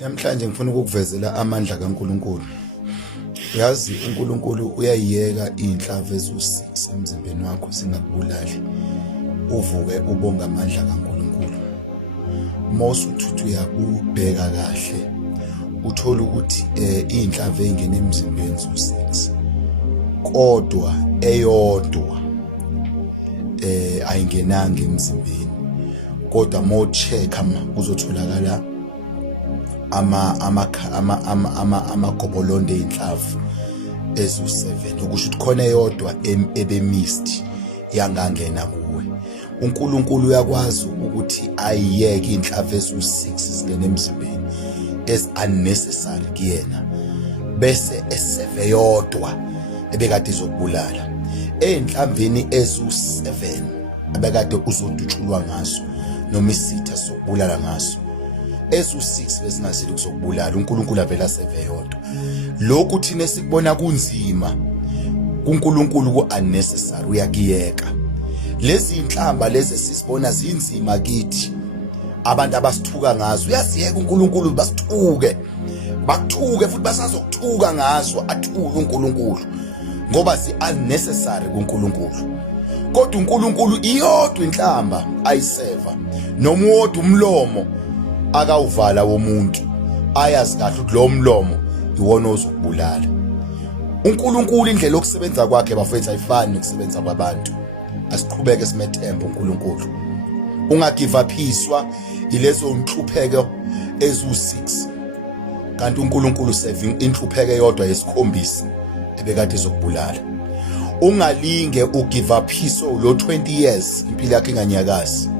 Namhlanje ngifuna ukukuvezela amandla kaNkulunkulu. Yazi uNkulunkulu uyayiyeka inhlava ezu6 emzimbeni wakho singakubulali. Uvuke ubonga amandla kaNkulunkulu. Mose uthuthu uyakubheka kahle. Uthola ukuthi inhlava engene emzimbeni zu6. Kodwa eyodwa ayingenanga emzimbeni. Kodwa mo check kuzotholakala amagobolondo einhlavu ezu7 okusho ukuthi khona eyodwa ebemist yangangena kuwe. uNkulunkulu uyakwazi ukuthi ayiyeke inhlavu ezu6 zingene emzimbeni as unnecessary kuyena bese eseve yodwa ebekade izokubulala einhlamvini ezu7 abekade uzodutshulwa ngazo noma isitha sokubulala ngazo ezu6 bezingazili kuzokubulala. uNkulunkulu avela seve yodwa. Lokhu thina sikubona kunzima kuNkulunkulu ku-unnecessary uyakiyeka. Lezi inhlamba lezi sisibona zinzima kithi abantu abasithuka ngazo uyaziyeka uNkulunkulu basithuke bakuthuke futhi basazokuthuka ngazo athuke uNkulunkulu ngoba zi-unnecessary kuNkulunkulu. Kodwa uNkulunkulu iyodwa inhlamba ayiseva noma wodwa umlomo akawuvala womuntu ayazi kahle ukuthi lo mlomo iwona ozokubulala. uNkulunkulu indlela yokusebenza kwakhe bafethu ayifani nokusebenza kwabantu. Asiqhubeke simethemba uNkulunkulu. Ungagive uphiswa ilezo nhlupheko ezu6 kanti uNkulunkulu saving inhlupheko eyodwa yesikhombisa ebekade izokubulala. Ungalinge ugive uphiswa lo 20 years impilo yakhe inganyakazi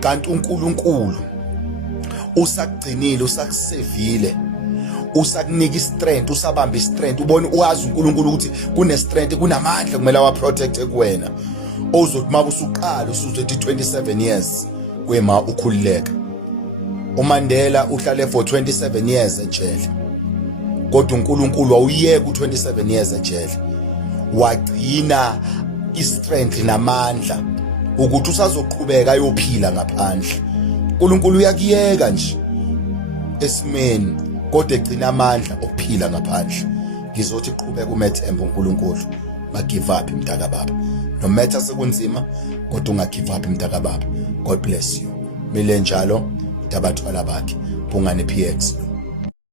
kanti uNkulunkulu usakugcinile usakusevile usakunika istrength usabamba istrength ubone uwazi uNkulunkulu ukuthi kune strength kunamandla kumele awa protect kuwena ozothi mabusuqala usuzothi 27 years kwema ukhululeka. uMandela uhlale for 27 years ejele kodwa uNkulunkulu awuyeke u27 years ejele wagcina istrength namandla ukuthi usazoqhubeka ayophila ngaphandle. uNkulunkulu uyakiyeka nje esimeni kodwa egcina amandla okuphila ngaphandle. Ngizothi qhubeka umethemba uNkulunkulu give up mntaka baba no matter sekunzima kodwa ungagive up mntaka baba. God bless you. Mile njalo dabathwala bakhe Bhungane PX.